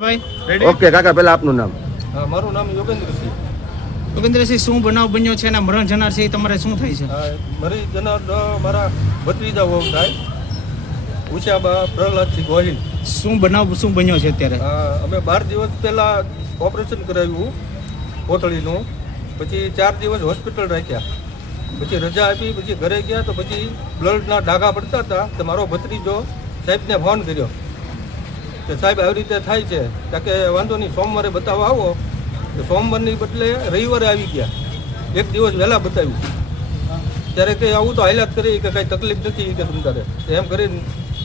ભાઈ? ઓકે કાકા પહેલા આપનું નામ. હા, મારું નામ યોગેન્દ્રસિંહ. યોગેન્દ્રસિંહ શું બનાવ બન્યો છે અને મરણ જનાર છે એ તમારે શું થાય છે? મરી જનાર મારા ભત્રીજા વહુ થાય. ઉષાબા પ્રહલાદસિંહ ગોહિલ. શું બનાવ શું બન્યો છે અત્યારે? હા, અમે બાર દિવસ પહેલા ઓપરેશન કરાવ્યું કોથળીનું. પછી ચાર દિવસ હોસ્પિટલ રાખ્યા. પછી રજા આપી પછી ઘરે ગયા તો પછી બ્લડના ડાઘા પડતા હતા તો મારો ભત્રીજો સાહેબને ફોન કર્યો. કે સાહેબ આવી રીતે થાય છે. કારણ કે વાંધો નહીં સોમવારે બતાવવા આવો. તો સોમવારની બદલે રવિવારે આવી ગયા. એક દિવસ વહેલા બતાવ્યું. ત્યારે કે આવું તો હાઈલાત કરી કે કાંઈ તકલીફ નથી કે તમ તારે એમ કરીને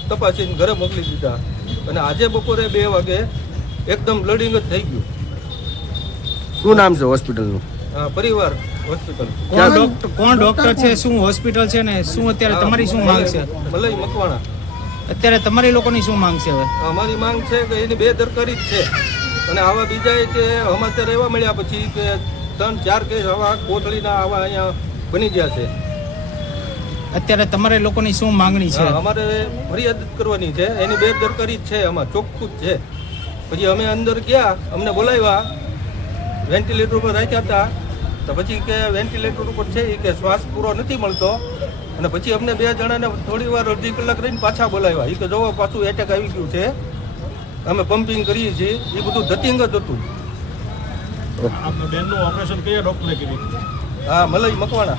તપાસીને ઘરે મોકલી દીધા. અને આજે બપોરે બે વાગે એકદમ બ્લડિંગ જ થઈ ગયું. શું નામ છે હોસ્પિટલનું? પરિવાર હોસ્પિટલ. કોણ ડોક્ટર કોણ ડોક્ટર છે? શું હોસ્પિટલ છે ને? શું અત્યારે તમારી શું માંગ છે? મલય મકવાણા. અત્યારે તમારી લોકોની શું માંગ છે હવે? અમારી માંગ છે કે એની બે દરકારી જ છે. અને આવા બીજા કે અમારે રહેવા મળ્યા પછી કે ત્રણ ચાર કેસ આવા કોથળીના આવા અહીંયા બની ગયા છે. અત્યારે તમારે લોકોની શું માંગણી છે? અમારે ફરિયાદ કરવાની છે. એની બે દરકારી જ છે આમાં ચોખ્ખું જ છે. પછી અમે અંદર ગયા અમને બોલાવ્યા વેન્ટિલેટર ઉપર રાખ્યા હતા. તો પછી કે વેન્ટિલેટર ઉપર છે એ કે શ્વાસ પૂરો નથી મળતો. અને પછી અમને બે જણાને થોડી વાર અડધી કલાક રહીને પાછા બોલાવ્યા. એ કે જોવો પાછું એટેક આવી ગયું છે. અમે પમ્પિંગ કરીએ છીએ. એ બધું ધતિંગ જ હતું. ઓપરેશન કયા ડોક્ટરે કર્યું? હા મલય મકવાણા.